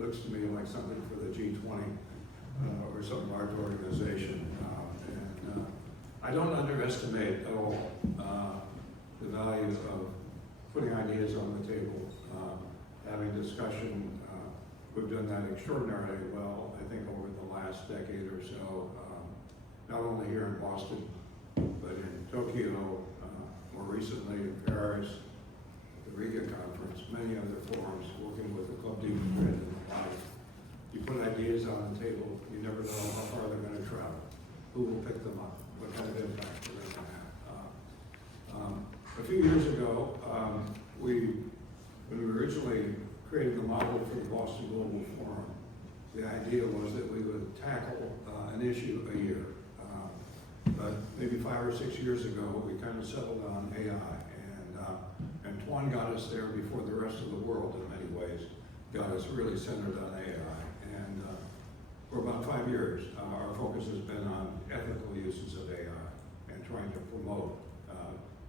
looks to me like something for the G20 or some large organization. I don't underestimate at all the value of putting ideas on the table, having discussion. We've done that extraordinarily well, I think, over the last decade or so, not only here in Boston, but in Tokyo, more recently in Paris, the Riga conference, many other forums, working with the Club de Madrid and the like. You put ideas on the table, you never know how far they're going to travel, who will pick them up, what kind of impact they're going to have. A few years ago, when we originally created the model for the Boston Global Forum, the idea was that we would tackle an issue a year. But maybe 5 or 6 years ago, we kind of settled on AI, and Tuan got us there before the rest of the world in many ways, got us really centered on AI. And for about 5 years, our focus has been on ethical uses of AI and trying to promote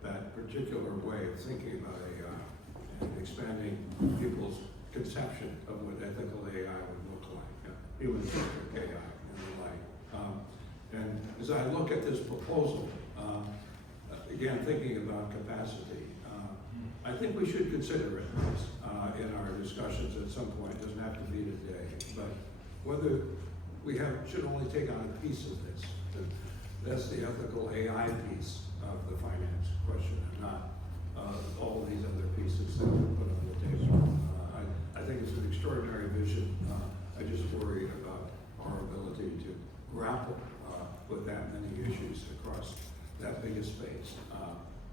that particular way of thinking about AI and expanding people's conception of what ethical AI would look like, human-centric AI and the like. And as I look at this proposal, again, thinking about capacity, I think we should consider it in our discussions at some point. It doesn't have to be today, but whether we should only take on a piece of this. That's the ethical AI piece of the finance question, and not all these other pieces that we put on the table. I think it's an extraordinary vision. I just worry about our ability to grapple with that many issues across that big a space.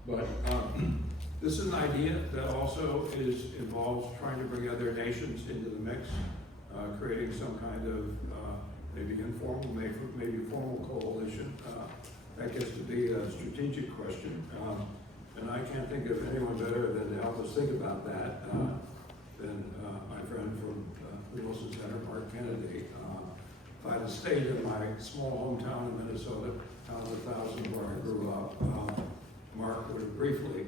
But this is an idea that also involves trying to bring other nations into the mix, creating some kind of maybe informal, maybe formal coalition. That gets to be a strategic question. And I can't think of anyone better than to help us think about that than my friend from the Wilson Center, Mark Kennedy. If I had stayed in my small hometown in Minnesota, town of 1,000 where I grew up, Mark would have briefly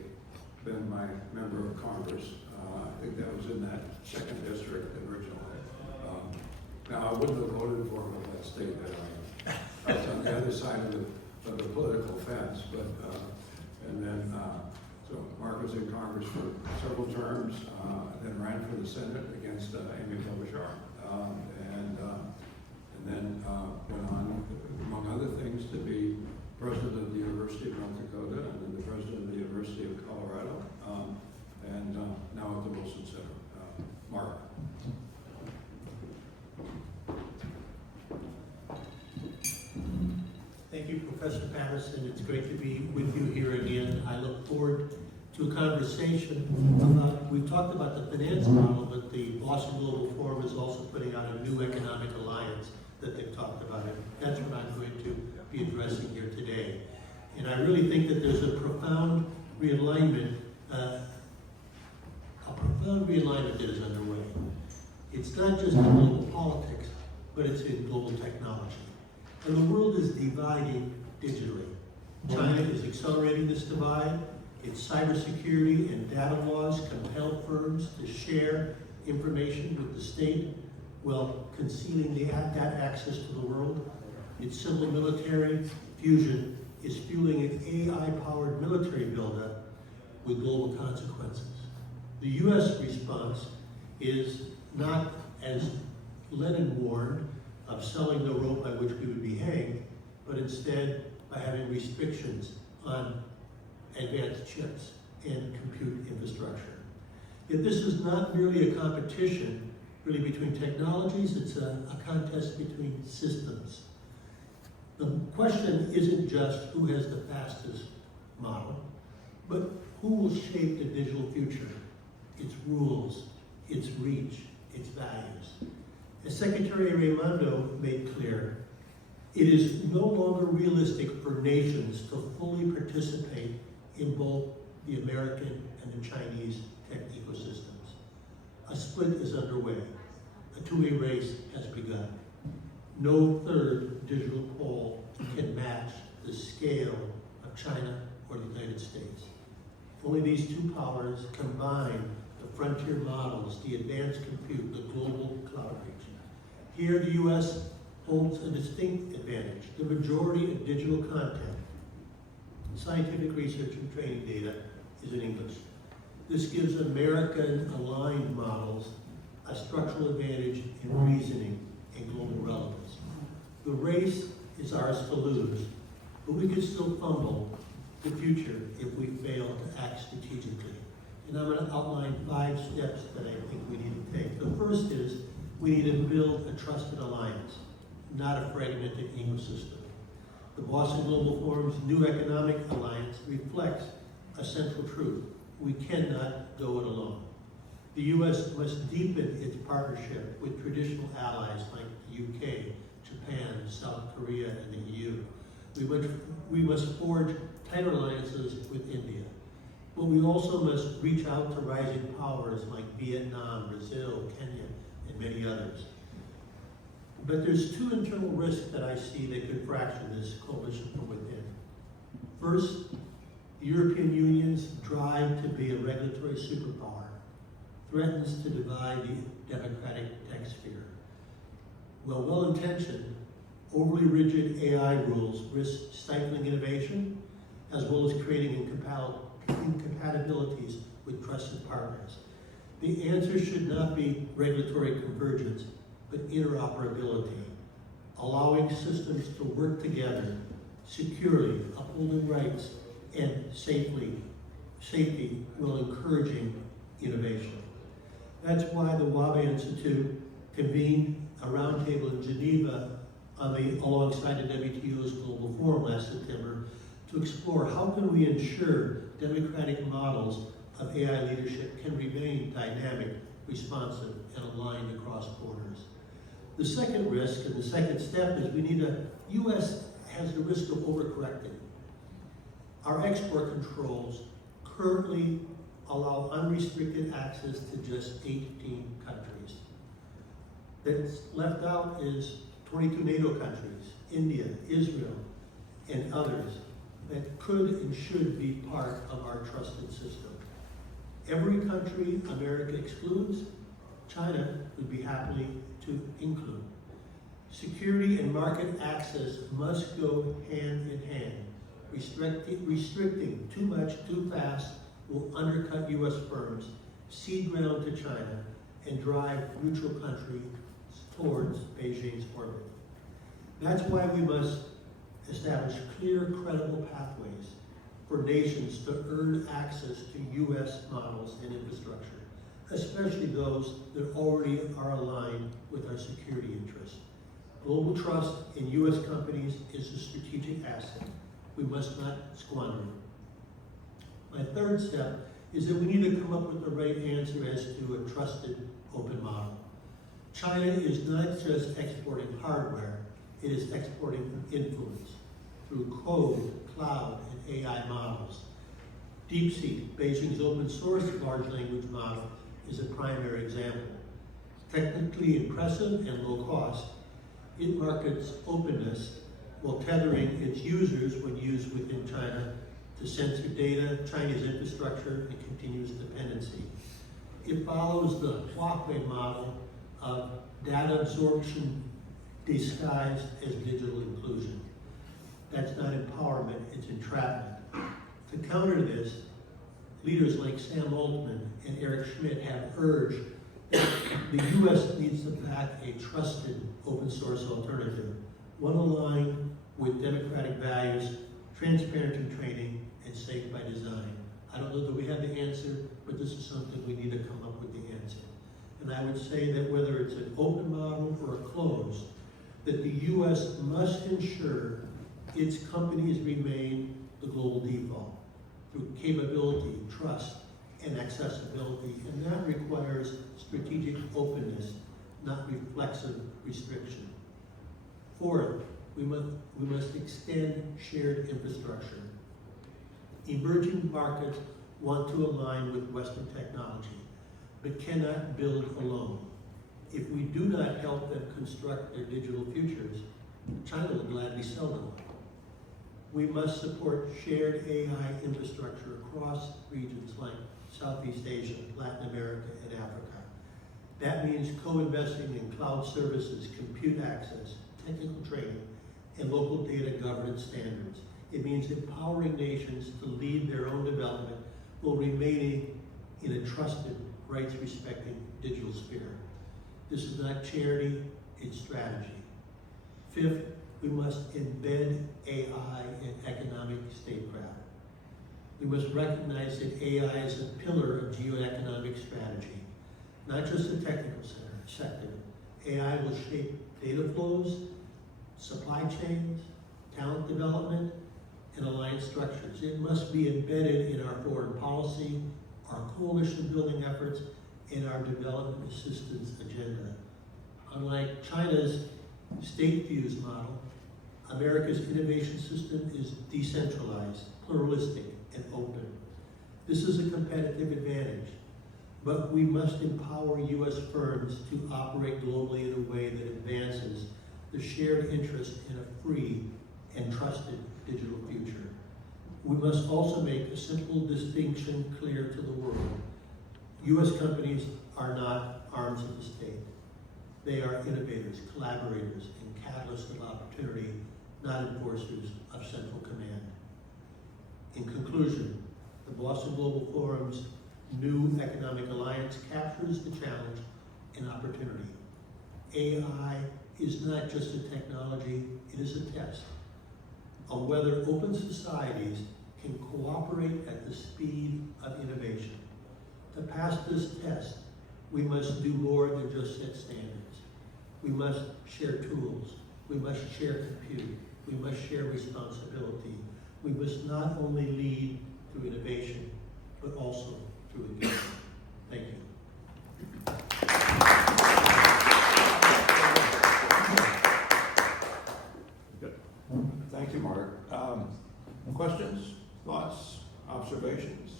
been my member of Congress. I think that was in that 2nd district originally. Now, I wouldn't have voted for him if I stayed there. I was on the other side of the political fence, but, and then, so Mark was in Congress for several terms, then ran for the Senate against Amy Klobuchar, and then went on, among other things, to be president of the University of North Dakota, and then the president of the University of Colorado, and now at the Wilson Center. Mark. Thank you, Professor Patterson. It's great to be with you here again. I look forward to a conversation about, we've talked about the finance model, but the Boston Global Forum is also putting out a new economic alliance that they've talked about, and that's what I'm going to be addressing here today. And I really think that there's a profound realignment that is underway. It's not just in global politics, but it's in global technology. And the world is dividing digitally. China is accelerating this divide. Its cybersecurity and data laws compel firms to share information with the state while concealing that access to the world. Its simple military fusion is fueling an AI-powered military buildup with global consequences. The U.S. response is not, as Lenin warned, of selling the rope by which we would be hanged, but instead by having restrictions on advanced chips and compute infrastructure. Yet this is not merely a competition really between technologies, it's a contest between systems. The question isn't just who has the fastest model, but who will shape the digital future, its rules, its reach, its values. As Secretary Raimondo made clear, it is no longer realistic for nations to fully participate in both the American and the Chinese tech ecosystems. A split is underway. A two-way race has begun. No third digital pole can match the scale of China or the United States. Only these two powers combined the frontier models, the advanced compute, the global cloud reach. Here, the U.S. holds a distinct advantage. The majority of digital content, scientific research and training data is in English. This gives American-aligned models a structural advantage in reasoning and global relevance. The race is ours to lose, but we can still fumble the future if we fail to act strategically. And I'm going to outline 5 steps that I think we need to take. The first is we need to build a trusted alliance, not a fragmented ecosystem. The Boston Global Forum's new economic alliance reflects a central truth. We cannot go it alone. The U.S. must deepen its partnership with traditional allies like the UK, Japan, South Korea, and the EU. We must forge tighter alliances with India. But we also must reach out to rising powers like Vietnam, Brazil, Kenya, and many others. But there's 2 internal risks that I see that could fracture this coalition from within. First, the European Union's drive to be a regulatory superpower threatens to divide the democratic tech sphere. While well-intentioned, overly rigid AI rules risk stifling innovation, as well as creating incompatibilities with trusted partners. The answer should not be regulatory convergence, but interoperability, allowing systems to work together securely, upholding rights, and safety while encouraging innovation. That's why the Wabe Institute convened a roundtable in Geneva alongside the WTO's Global Forum last September to explore how can we ensure democratic models of AI leadership can remain dynamic, responsive, and aligned across borders. The second risk and the second step is U.S. has the risk of overcorrecting. Our export controls currently allow unrestricted access to just 18 countries. That's left out is 22 NATO countries, India, Israel, and others that could and should be part of our trusted system. Every country America excludes, China would be happy to include. Security and market access must go hand in hand. Restricting too much too fast will undercut U.S. firms, cede ground to China, and drive neutral countries towards Beijing's orbit. That's why we must establish clear, credible pathways for nations to earn access to U.S. models and infrastructure, especially those that already are aligned with our security interests. Global trust in U.S. companies is a strategic asset. We must not squander it. My third step is that we need to come up with the right answer as to a trusted open model. China is not just exporting hardware, it is exporting influence through code, cloud, and AI models. DeepSeek, Beijing's open source large language model, is a primary example. Technically impressive and low cost, it markets openness while tethering its users when used within China to censor data, China's infrastructure, and continuous dependency. It follows the Huawei model of data absorption disguised as digital inclusion. That's not empowerment, it's entrapment. To counter this, leaders like Sam Altman and Eric Schmidt have urged that the U.S. needs to back a trusted open source alternative, one aligned with democratic values, transparent in training, and safe by design. I don't know that we have the answer, but this is something we need to come up with the answer. And I would say that whether it's an open model or a closed, that the U.S. must ensure its companies remain the global default through capability, trust, and accessibility. And that requires strategic openness, not reflexive restriction. Fourth, we must extend shared infrastructure. Emerging markets want to align with Western technology, but cannot build alone. If we do not help them construct their digital futures, China will gladly sell them. We must support shared AI infrastructure across regions like Southeast Asia, Latin America, and Africa. That means co-investing in cloud services, compute access, technical training, and local data governance standards. It means empowering nations to lead their own development while remaining in a trusted, rights-respecting digital sphere. This is not charity, it's strategy. Fifth, we must embed AI in economic statecraft. We must recognize that AI is a pillar of geoeconomic strategy, not just a technical sector. AI will shape data flows, supply chains, talent development, and alliance structures. It must be embedded in our foreign policy, our coalition building efforts, and our development assistance agenda. Unlike China's state fuse model, America's innovation system is decentralized, pluralistic, and open. This is a competitive advantage, but we must empower U.S. firms to operate globally in a way that advances the shared interest in a free and trusted digital future. We must also make a simple distinction clear to the world. U.S. companies are not arms of the state. They are innovators, collaborators, and catalysts of opportunity, not enforcers of central command. In conclusion, the Boston Global Forum's new economic alliance captures the challenge and opportunity. AI is not just a technology, it is a test of whether open societies can cooperate at the speed of innovation. To pass this test, we must do more than just set standards. We must share tools. We must share compute. We must share responsibility. We must not only lead through innovation, but also through engagement. Thank you. Good. Thank you, Mark. Questions, thoughts, observations,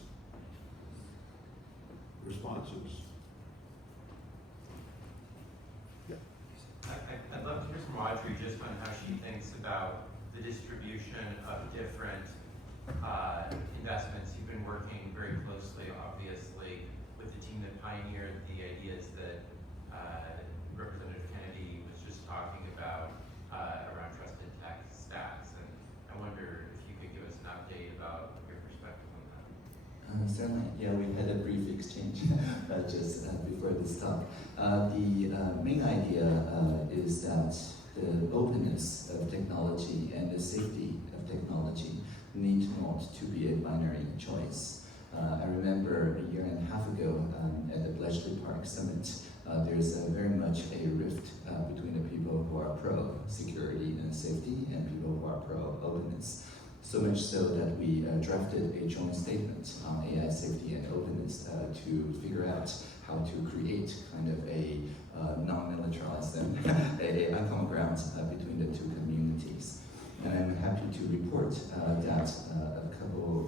responses? I'd love to hear from Audrey just on how she thinks about the distribution of different investments. You've been working very closely, obviously, with the team that pioneered the ideas that Representative Kennedy was just talking about around trusted tech stacks. And I wonder if you could give us an update about your perspective on that. Certainly, yeah, we had a brief exchange just before this talk. The main idea is that the openness of technology and the safety of technology need not to be a binary choice. I remember a year and a half ago at the Bletchley Park Summit, there's very much a rift between the people who are pro-security and safety and people who are pro-openness. So much so that we drafted a joint statement on AI safety and openness to figure out how to create kind of a non-militarized and a common ground between the two communities. And I'm happy to report that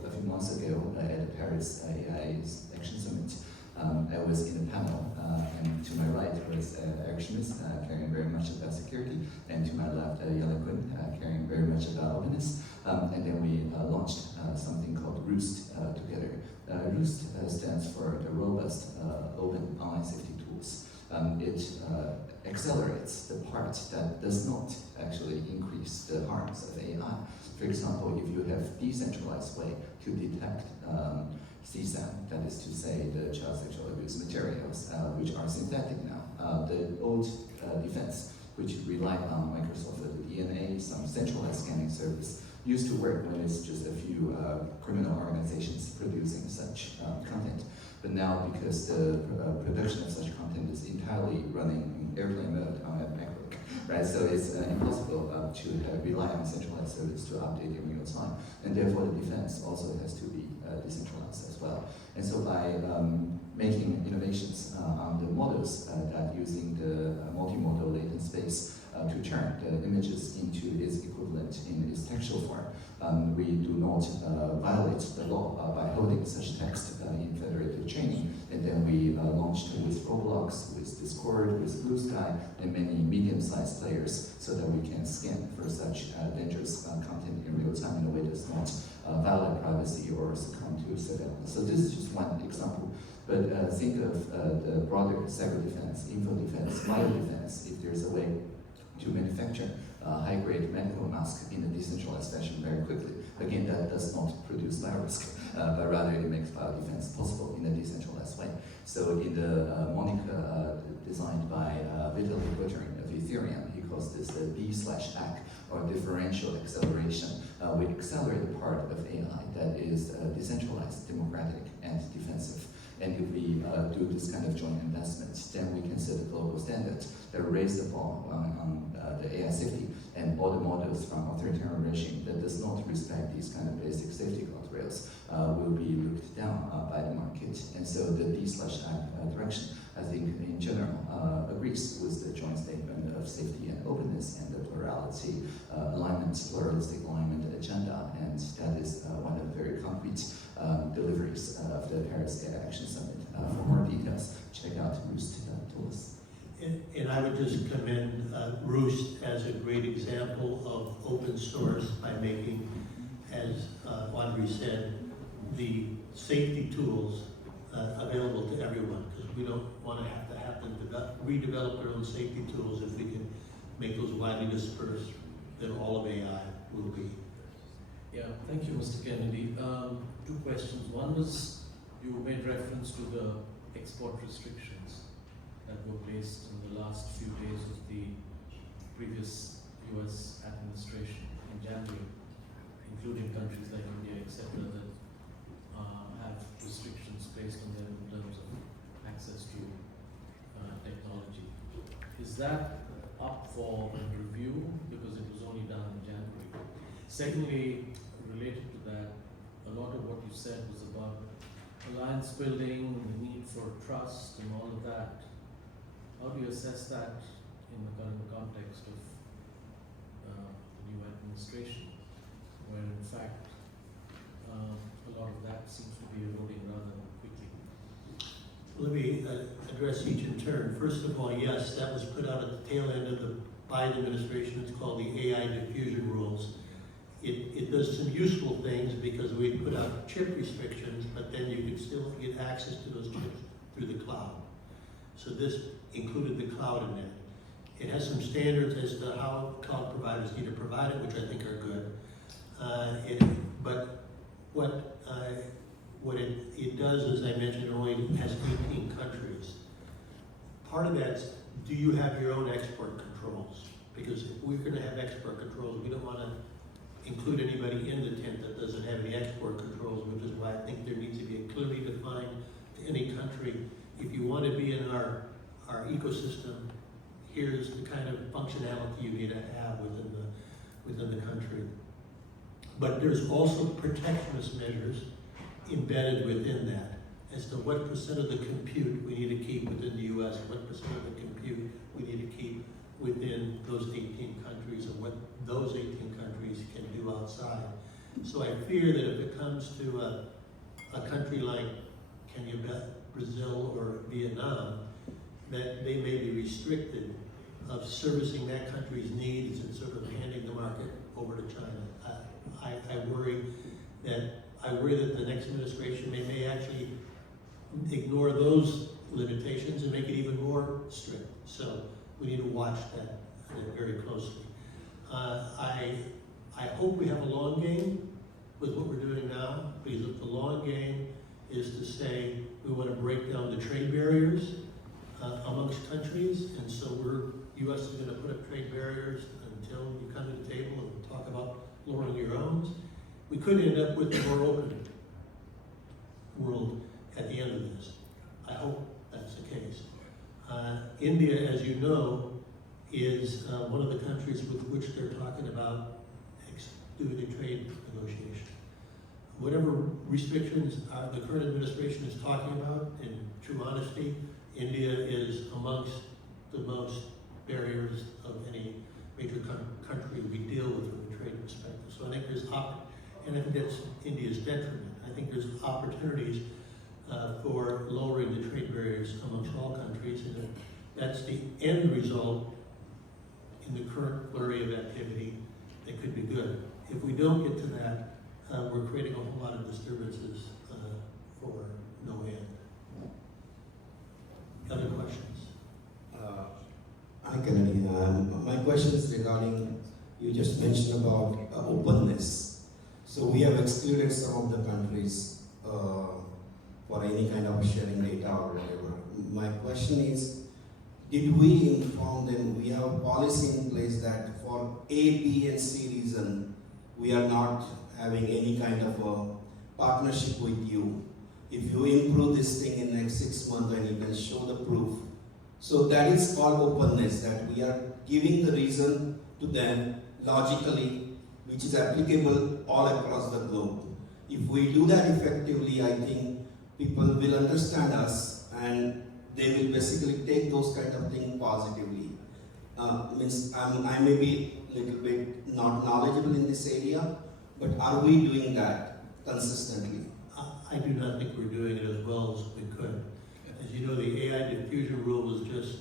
a few months ago at the Paris AI Action Summit, I was in a panel, and to my right was Eric Schmidt, caring very much about security, and to my left, Yala Kun, caring very much about openness. And then we launched something called Roost together. Roost stands for the Robust Open Online Safety Tools. It accelerates the part that does not actually increase the harms of AI. For example, if you have decentralized way to detect CSAM, that is to say the child sexual abuse materials, which are synthetic now. The old defense, which relied on Microsoft DNA, some centralized scanning service, used to work when it's just a few criminal organizations producing such content. But now, because the production of such content is entirely running in airplane mode on a MacBook, right? So it's impossible to rely on centralized service to update in real time. And therefore, the defense also has to be decentralized as well. And so by making innovations on the models that using the multimodal latent space to turn the images into its equivalent in its textual form. We do not violate the law by holding such text in federated training, and then we launched with Roblox, with Discord, with Blue Sky, and many medium-sized players so that we can scan for such dangerous content in real time in a way that does not violate privacy or succumb to surveillance. So this is just one example. But think of the broader cyber defense, info defense, bio defense, if there's a way to manufacture high-grade medical mask in a decentralized fashion very quickly. Again, that does not produce virus, but rather it makes biodefense possible in a decentralized way. So in the Monica designed by Vitalik Buterin of Ethereum, he calls this the D/ACK, or differential acceleration. We accelerate the part of AI that is decentralized, democratic, and defensive. And if we do this kind of joint investment, then we can set a global standard that raise the bar on the AI safety, and all the models from authoritarian regime that does not respect these kind of basic safety guardrails will be looked down by the market. And so the D/ACK direction, I think in general, agrees with the joint statement of safety and openness and the plurality alignment, pluralistic alignment agenda, and that is one of the very concrete deliveries of the Paris AI Action Summit. For more details, check out Roost tools. And I would just commend Roost as a great example of open source by making, as Audrey said, the safety tools available to everyone, because we don't want to have them redevelop their own safety tools if we can make those widely dispersed, then all of AI will be. Yeah, thank you, Mr. Kennedy. Two questions. One was, you made reference to the export restrictions that were placed in the last few days of the previous US administration in January, including countries like India, etc., that have restrictions placed on them in terms of access to technology. Is that up for review? Because it was only done in January. Secondly, related to that, a lot of what you said was about alliance building, the need for trust and all of that. How do you assess that in the current context of the new administration, where in fact a lot of that seems to be eroding rather quickly? Let me address each in turn. First of all, yes, that was put out at the tail end of the Biden administration. It's called the AI diffusion rules. It does some useful things because we put out chip restrictions, but then you can still get access to those chips through the cloud. So this included the cloud in that. It has some standards as to how cloud providers need to provide it, which I think are good. But what it does, as I mentioned earlier, it has 18 countries. Part of that's, do you have your own export controls? Because if we're going to have export controls, we don't want to include anybody in the tent that doesn't have any export controls, which is why I think there needs to be a clearly defined to any country. If you want to be in our ecosystem, here's the kind of functionality you need to have within the country. But there's also protectionist measures embedded within that as to what percent of the compute we need to keep within the US, what percent of the compute we need to keep within those 18 countries, and what those 18 countries can do outside. So I fear that if it comes to a country like Kenya, Brazil, or Vietnam, that they may be restricted of servicing that country's needs and sort of handing the market over to China. I worry that the next administration may actually ignore those limitations and make it even more strict. So we need to watch that very closely. I hope we have a long game with what we're doing now, because if the long game is to say we want to break down the trade barriers amongst countries, and so U.S. is going to put up trade barriers until you come to the table and talk about lowering your own. We could end up with a more open world at the end of this. I hope that's the case. India, as you know, is one of the countries with which they're talking about doing a trade negotiation. whatever restrictions the current administration is talking about, in true honesty, India is amongst the most barriers of any major country we deal with from a trade perspective. So I think there's and I think that's India's detriment. I think there's opportunities for lowering the trade barriers amongst all countries, and that's the end result in the current flurry of activity that could be good. If we don't get to that, we're creating a whole lot of disturbances for no end. Other questions? Hi, Kennedy. My question is regarding, you just mentioned about openness. So we have excluded some of the countries for any kind of sharing data or whatever. My question is, did we inform them, we have a policy in place that for A, B, and C reason, we are not having any kind of a partnership with you. If you improve this thing in next 6 months and you can show the proof. So that is called openness, that we are giving the reason to them logically, which is applicable all across the globe. If we do that effectively, I think people will understand us and they will basically take those kind of things positively. I may be a little bit not knowledgeable in this area, but are we doing that consistently? I do not think we're doing it as well as we could. As you know, the AI diffusion rule was just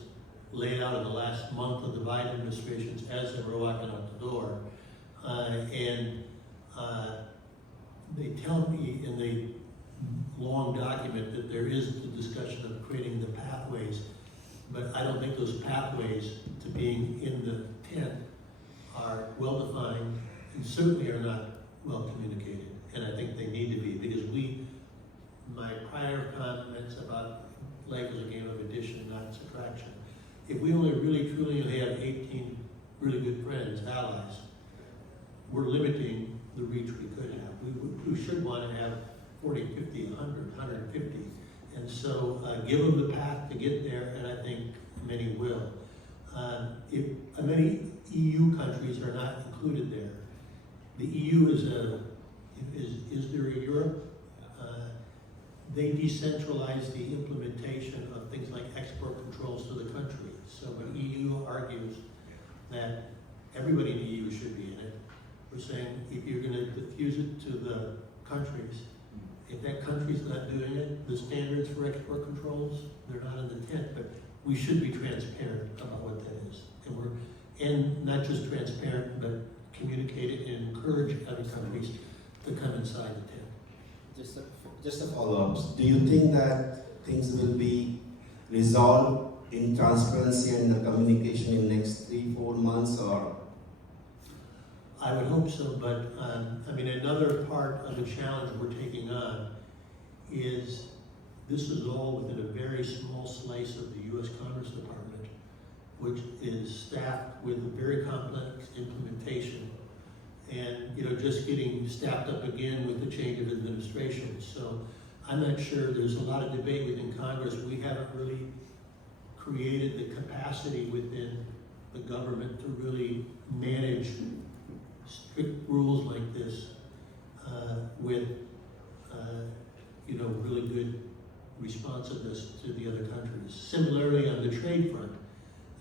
laid out in the last month of the Biden administration's as they were walking out the door. They tell me in the long document that there is the discussion of creating the pathways, but I don't think those pathways to being in the tent are well defined and certainly are not well communicated. And I think they need to be, because my prior comments about life as a game of addition, not subtraction. If we only really truly have 18 really good friends, allies, we're limiting the reach we could have. We should want to have 40, 50, 100, 150. And so give them the path to get there, and I think many will. Many EU countries are not included there. The EU is there a Europe? They decentralize the implementation of things like export controls to the country. So when EU argues that everybody in the EU should be in it, we're saying if you're going to diffuse it to the countries, if that country's not doing it, the standards for export controls, they're not in the tent, but we should be transparent about what that is. And not just transparent, but communicate it and encourage other countries to come inside the tent. Just a follow-up. Do you think that things will be resolved in transparency and the communication in next 3-4 months, or? I would hope so, but another part of the challenge we're taking on is this is all within a very small slice of the U.S. Commerce Department, which is staffed with a very complex implementation, and just getting staffed up again with the change of administration. So I'm not sure. There's a lot of debate within Congress. We haven't really created the capacity within the government to really manage strict rules like this with really good responsiveness to the other countries. Similarly, on the trade front,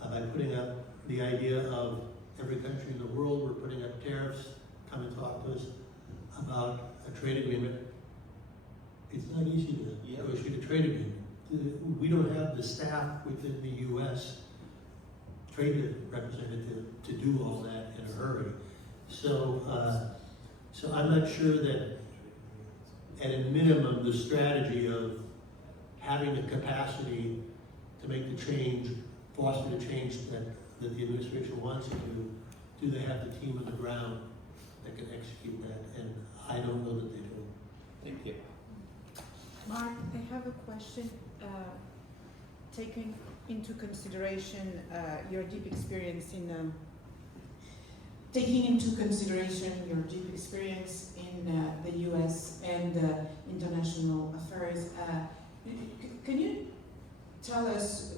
by putting up the idea of every country in the world, we're putting up tariffs, come and talk to us about a trade agreement. It's not easy to negotiate a trade agreement. We don't have the staff within the U.S. trade representative to do all that in a hurry. So I'm not sure that at a minimum the strategy of having the capacity to make the change, foster the change that the administration wants to do they have the team on the ground that can execute that? And I don't know that they do. Thank you. Mark, I have a question. Taking into consideration your deep experience in the U.S. and international affairs, can you tell us,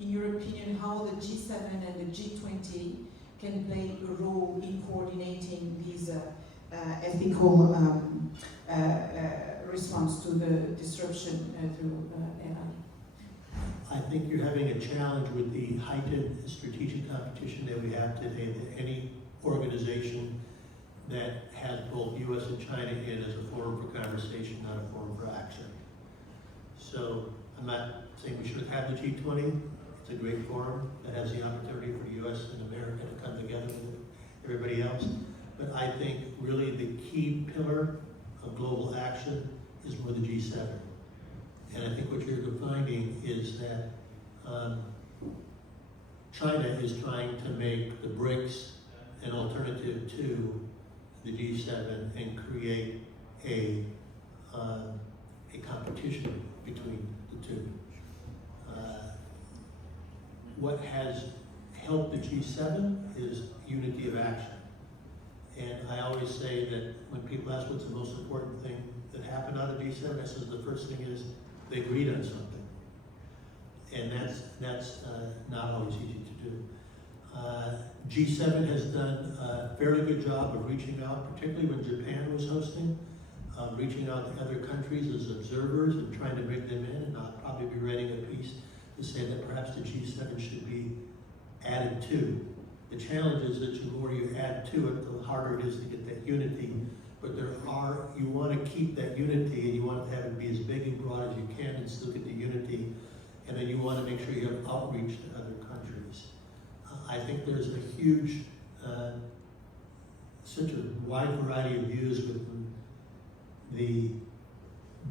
in your opinion, how the G7 and the G20 can play a role in coordinating these ethical response to the disruption through AI? I think you're having a challenge with the heightened strategic competition that we have today, that any organization that has both US and China in as a forum for conversation, not a forum for action. So I'm not saying we should have the G20. It's a great forum that has the opportunity for the US and America to come together with everybody else. But I think really the key pillar of global action is more the G7. And I think what you're finding is that China is trying to make the BRICS an alternative to the G7 and create a competition between the two. What has helped the G7 is unity of action. And I always say that when people ask what's the most important thing that happened out of G7, I said the first thing is they agreed on something. And that's not always easy to do. G7 has done a fairly good job of reaching out, particularly when Japan was hosting, reaching out to other countries as observers and trying to bring them in, and I'll probably be writing a piece to say that perhaps the G7 should be added to. The challenge is that the more you add to it, the harder it is to get that unity. But you want to keep that unity, and you want to have it be as big and broad as you can and still get the unity. And then you want to make sure you have outreach to other countries. I think there's a huge, such a wide variety of views with the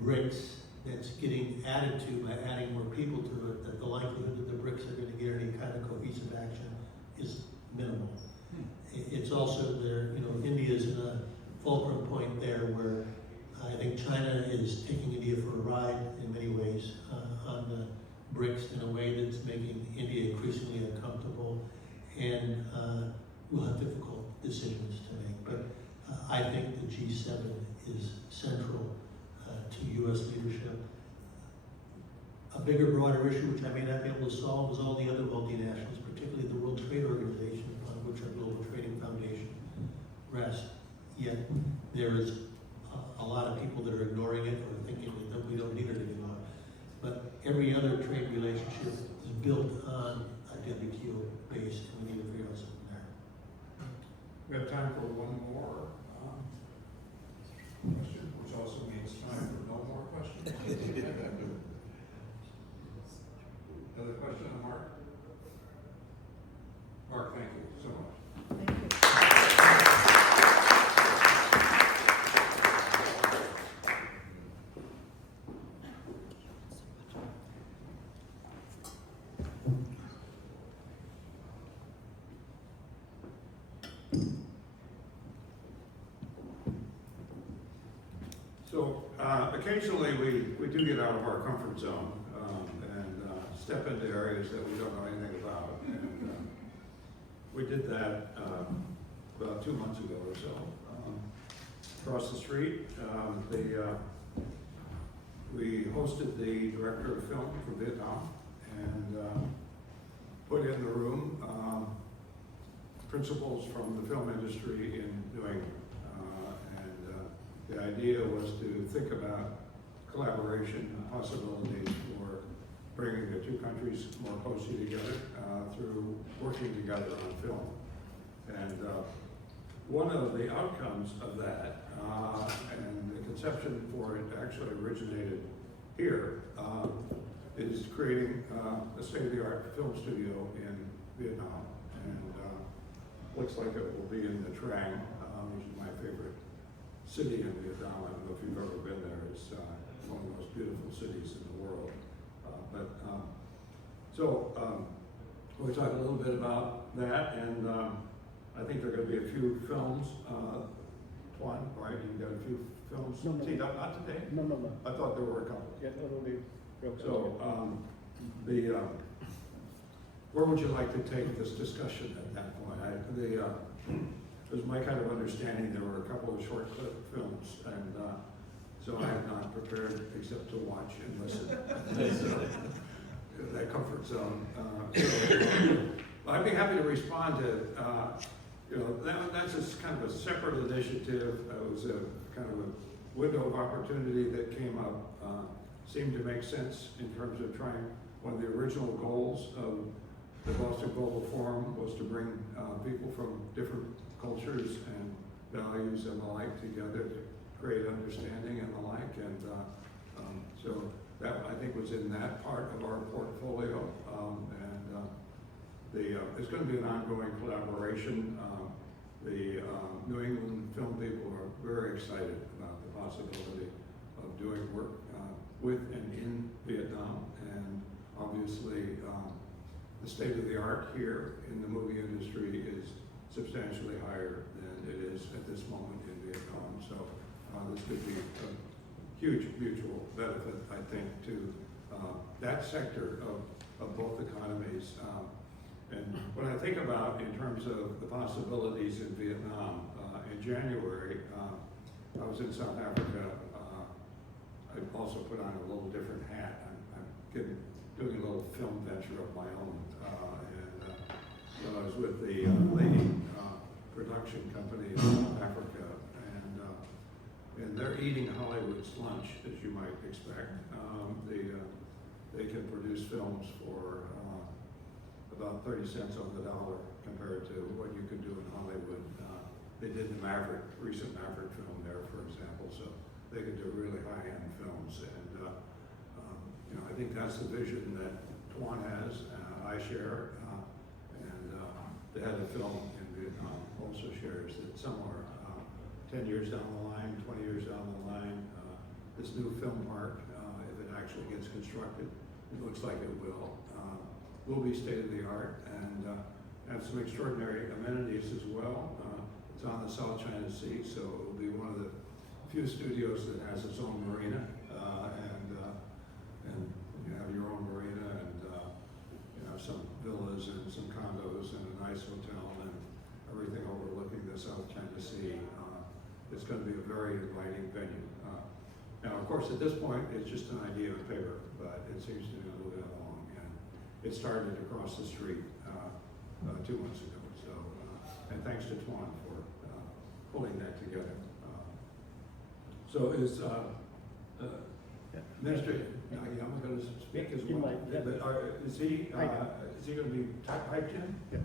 BRICS that's getting added to by adding more people to it, that the likelihood that the BRICS are going to get any kind of cohesive action is minimal. It's also there, India is in a fulcrum point there where I think China is taking India for a ride in many ways on the BRICS in a way that's making India increasingly uncomfortable, and will have difficult decisions to make. But I think the G7 is central to U.S. leadership. A bigger, broader issue, which I may not be able to solve, is all the other multinationals, particularly the World Trade Organization, on which our Global Trading Foundation rests. Yet there is a lot of people that are ignoring it or thinking that we don't need it anymore. But every other trade relationship is built on a WTO base, and we need to figure out something there. We have time for one more question, which also means time for no more questions. Another question on Mark? Mark, thank you so much. Thank you. So occasionally we do get out of our comfort zone and step into areas that we don't know anything about. And we did that about 2 months ago or so. Across the street, we hosted the director of film from Vietnam and put in the room principals from the film industry in New England. The idea was to think about collaboration and possibilities for bringing the two countries more closely together through working together on film. And one of the outcomes of that, and the conception for it actually originated here, is creating a state-of-the-art film studio in Vietnam. And looks like it will be in the Trang, which is my favorite city in Vietnam. I don't know if you've ever been there. It's one of the most beautiful cities in the world. We'll talk a little bit about that, and I think there are going to be a few films. Tuan, right? You got a few films teed up, not today? No. I thought there were a couple. Yeah, already. So, where would you like to take this discussion at that point? It was my kind of understanding there were a couple of short clip films, and so I have not prepared except to watch and listen. That comfort zone. I'd be happy to respond to you know, that's just kind of a separate initiative. It was a kind of a window of opportunity that came up. Seemed to make sense in terms of trying, one of the original goals of the Boston Global Forum was to bring people from different cultures and values and the like together to create understanding and the like. And so that, I think, was in that part of our portfolio. It's going to be an ongoing collaboration. The New England film people are very excited about the possibility of doing work with and in Vietnam. And obviously, the state of the art here in the movie industry is substantially higher than it is at this moment in Vietnam. So this could be a huge mutual benefit, I think, to that sector of both economies. And when I think about in terms of the possibilities in Vietnam, in January, I was in South Africa. I also put on a little different hat. I'm doing a little film venture of my own. So I was with the leading production company in South Africa, and they're eating Hollywood's lunch, as you might expect. They can produce films for about 30 cents on the dollar compared to what you could do in Hollywood. They did the recent Maverick film there, for example, so they could do really high-end films. And you know, I think that's the vision that Tuan has, I share, and the head of film in Vietnam also shares that somewhere 10 years down the line, 20 years down the line, this new film park, if it actually gets constructed, it looks like it will be state-of-the-art and have some extraordinary amenities as well. It's on the South China Sea, so it will be one of the few studios that has its own marina, and you have your own marina, and you have some villas and some condos and a nice hotel and everything overlooking the South China Sea. It's going to be a very inviting venue. Now, of course, at this point, it's just an idea on paper, but it seems to be moving along, and it started across the street 2 months ago. So, and thanks to Tuan for pulling that together. So is Minister Nagayama going to speak as well? Is he going to be typed in? Yeah.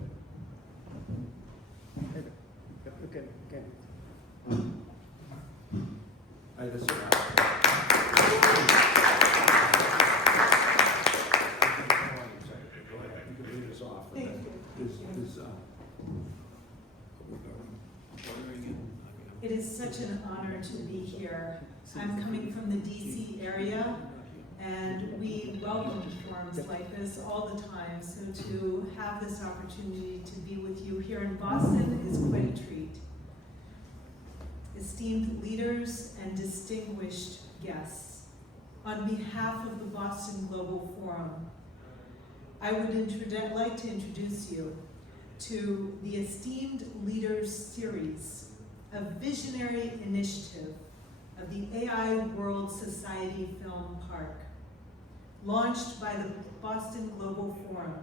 Okay. I just, Go ahead, you can lead us off. Thank you. It is such an honor to be here. I'm coming from the DC area, and we welcome forums like this all the time. So to have this opportunity to be with you here in Boston is quite a treat. Esteemed leaders and distinguished guests, on behalf of the Boston Global Forum, I would like to introduce you to the Esteemed Leaders Series, a visionary initiative of the AI World Society Film Park, launched by the Boston Global Forum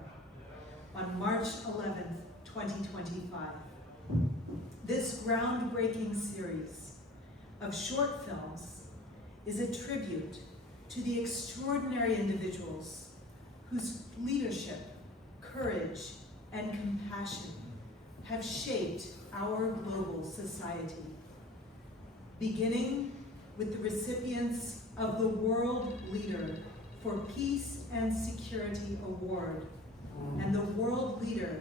on March 11th, 2025. This groundbreaking series of short films is a tribute to the extraordinary individuals whose leadership, courage, and compassion have shaped our global society. Beginning with the recipients of the World Leader for Peace and Security Award and the World Leader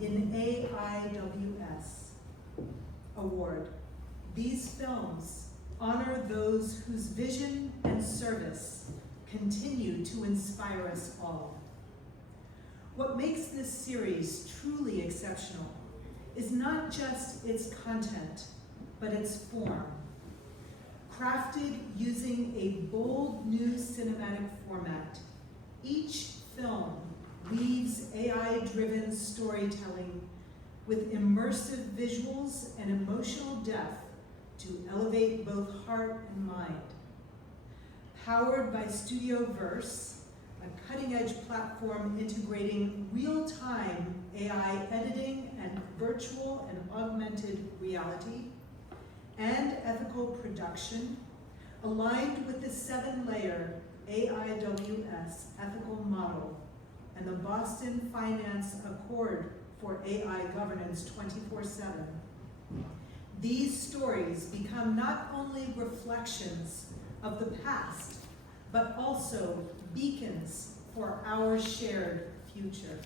in AIWS Award. These films honor those whose vision and service continue to inspire us all. What makes this series truly exceptional is not just its content, but its form. Crafted using a bold new cinematic format, each film weaves AI-driven storytelling with immersive visuals and emotional depth to elevate both heart and mind. Powered by Studio Verse, a cutting-edge platform integrating real-time AI editing and virtual and augmented reality, and ethical production, aligned with the 7-layer AIWS ethical model and the Boston Finance Accord for AI Governance 24/7. These stories become not only reflections of the past, but also beacons for our shared future.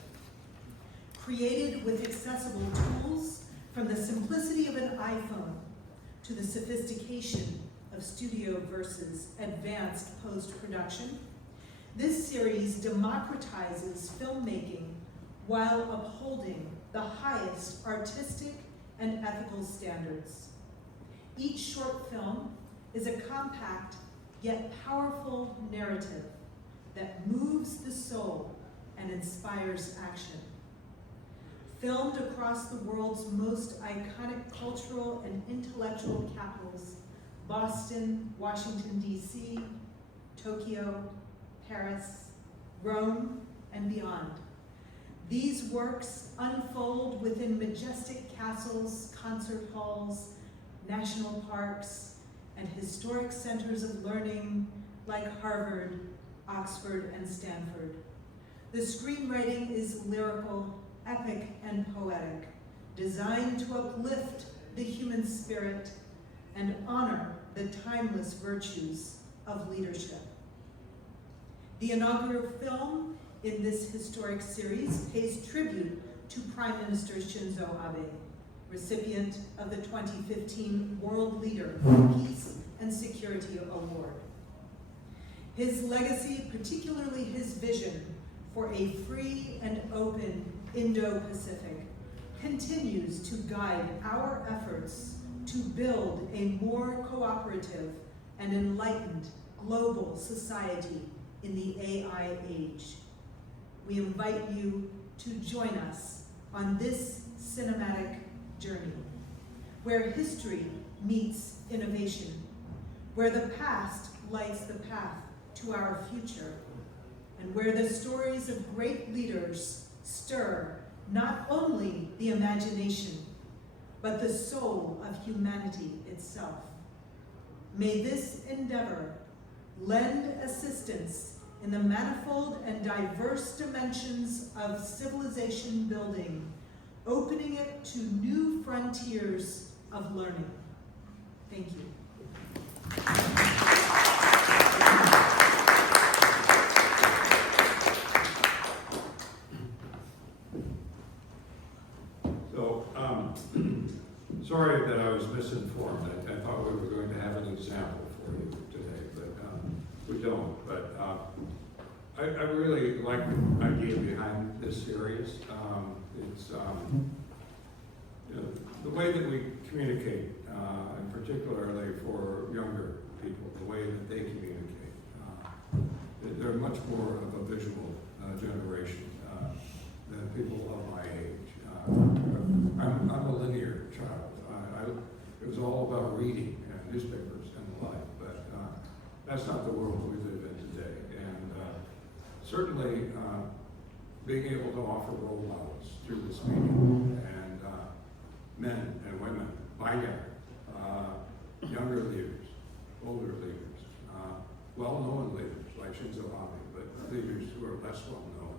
Created with accessible tools, from the simplicity of an iPhone to the sophistication of studio versus advanced post-production, this series democratizes filmmaking while upholding the highest artistic and ethical standards. Each short film is a compact yet powerful narrative that moves the soul and inspires action. Filmed across the world's most iconic cultural and intellectual capitals, Boston, Washington, D.C., Tokyo, Paris, Rome, and beyond. These works unfold within majestic castles, concert halls, national parks, and historic centers of learning like Harvard, Oxford, and Stanford. The screenwriting is lyrical, epic, and poetic, designed to uplift the human spirit and honor the timeless virtues of leadership. The inaugural film in this historic series pays tribute to Prime Minister Shinzo Abe, recipient of the 2015 World Leader for Peace and Security Award. His legacy, particularly his vision for a free and open Indo-Pacific, continues to guide our efforts to build a more cooperative and enlightened global society in the AI age. We invite you to join us on this cinematic journey, where history meets innovation, where the past lights the path to our future, and where the stories of great leaders stir not only the imagination, but the soul of humanity itself. May this endeavor lend assistance in the manifold and diverse dimensions of civilization building, opening it to new frontiers of learning. Thank you. So, sorry that I was misinformed. I thought we were going to have an example for you today, but we don't. But I really like the idea behind this series. It's you know, the way that we communicate, and particularly for younger people, the way that they communicate. They're much more of a visual generation than people of my age. I'm a linear child. It was all about reading newspapers and the like, but that's not the world we live in today. And certainly being able to offer role models through this medium, and men and women, binary, younger leaders, older leaders, well-known leaders like Shinzo Abe, but leaders who are less well-known.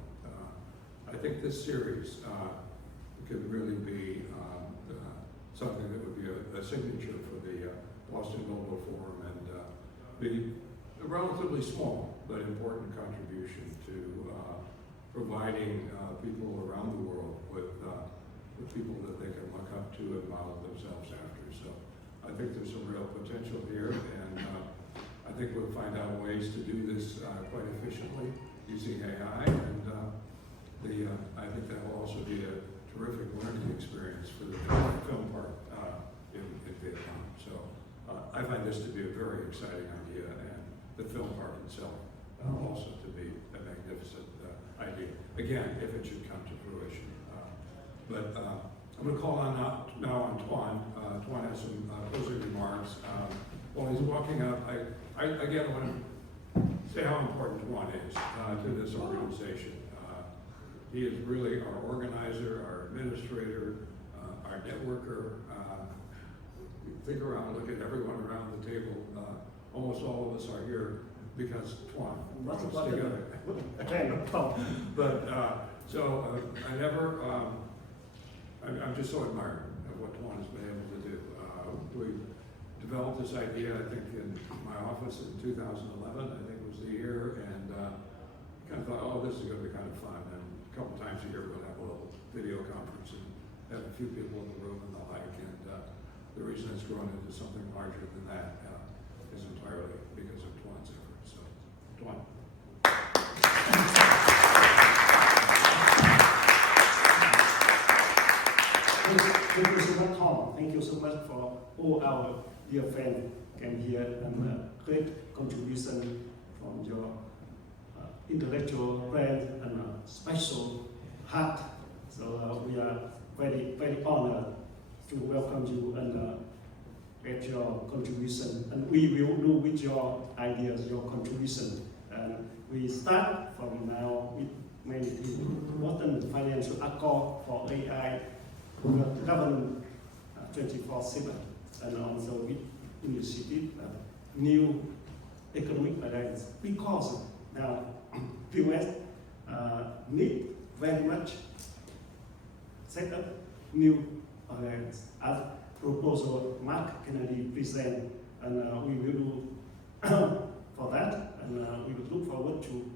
I think this series could really be something that would be a signature for the Boston Global Forum, and be a relatively small but important contribution to providing people around the world with people that they can look up to and model themselves after. So I think there's some real potential here, and I think we'll find out ways to do this quite efficiently using AI, and I think that will also be a terrific learning experience for the film part in Vietnam. So I find this to be a very exciting idea, and the film part itself also to be a magnificent idea. Again, if it should come to fruition. But I'm going to call on now on Tuan. Tuan has some closing remarks. While he's walking up, I again want to say how important Tuan is to this organization. He is really our organizer, our administrator, our networker. Think around, look at everyone around the table. Almost all of us are here because Tuan brought us together. But I never, I'm just so admiring of what Tuan has been able to do. We developed this idea, I think, in my office in 2011, I think was the year, and kind of thought, oh, this is going to be kind of fun. And a couple times a year we'll have a little video conference and have a few people in the room and the like. And the reason it's grown into something larger than that is entirely because of Tuan's efforts. So, Tuan. Thank you so much, Tom. Thank you so much for all our dear friends came here and great contribution from your intellectual brain and special heart. So we are very, very honored to welcome you and get your contribution. And we will do with your ideas, your contribution. And we start from now with many important financial accord for AI government 24/7, and also with initiative new economic alliance, because now US need very much set up new alliance as proposal Mark Kennedy present, and we will do for that, and we will look forward to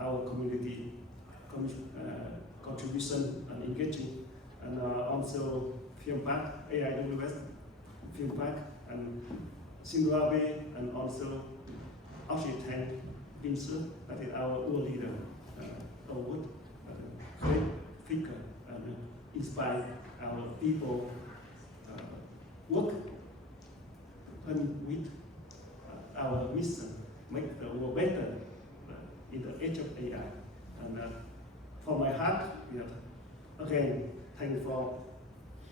our community contribution and engaging. And also Film Park, AIWS, Film Park, and Zimbabwe, and also Austrian Vincent, that is our world leader, award, great figure, and inspire our people work and with our mission, make the world better in the age of AI. And from my heart, again, thank you for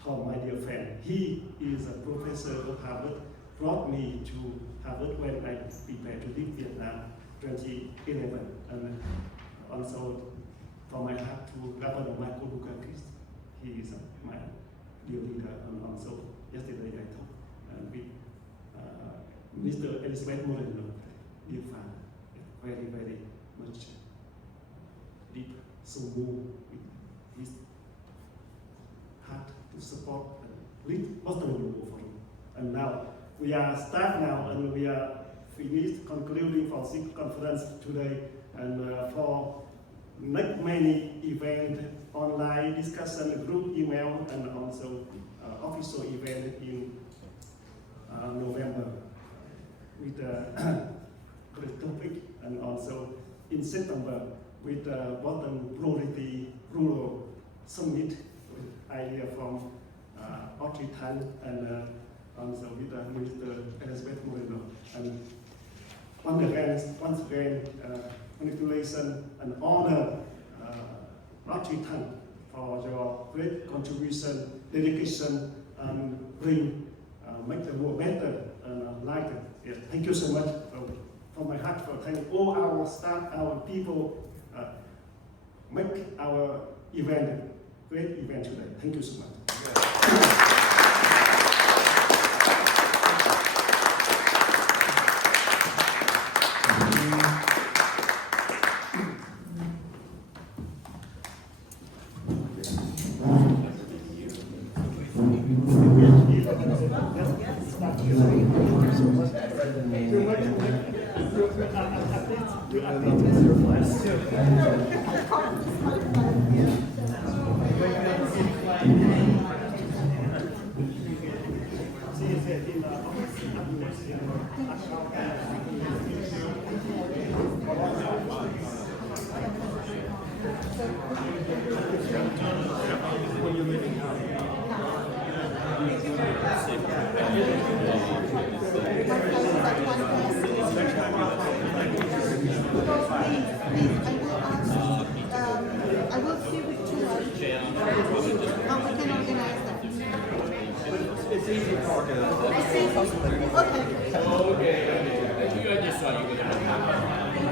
Tom, my dear friend. He is a professor of Harvard, brought me to Harvard when I prepared to leave Vietnam 2011. And also from my heart to Governor Michael Dukakis. He is my dear leader. And also yesterday I talked with Mr. Elizabeth Moreno, dear father, very, very much deep, so moved with his heart to support and lead Boston Global Forum. And now we are start now, and we are finished concluding for this conference today, and for next many event, online discussion, group email, and also official event in November with great topic, and also in September with Boston Priority Rural Summit with idea from Audrey Tan, and also with Minister Elizabeth Moreno. And once again, congratulations and honor Audrey Tan for your great contribution, dedication, and make the world better and lighter. Yes, thank you so much from my heart for thank all our staff, our people, make our event great event today. Thank you so much. I will see with you how we can organize that. It's easy to organize. Okay. Okay. I just saw you.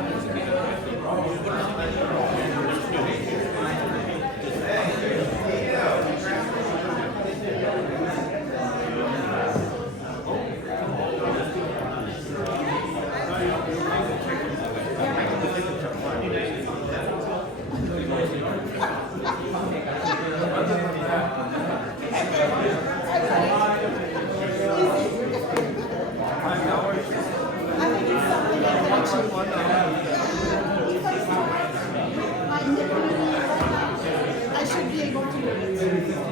I should be able to.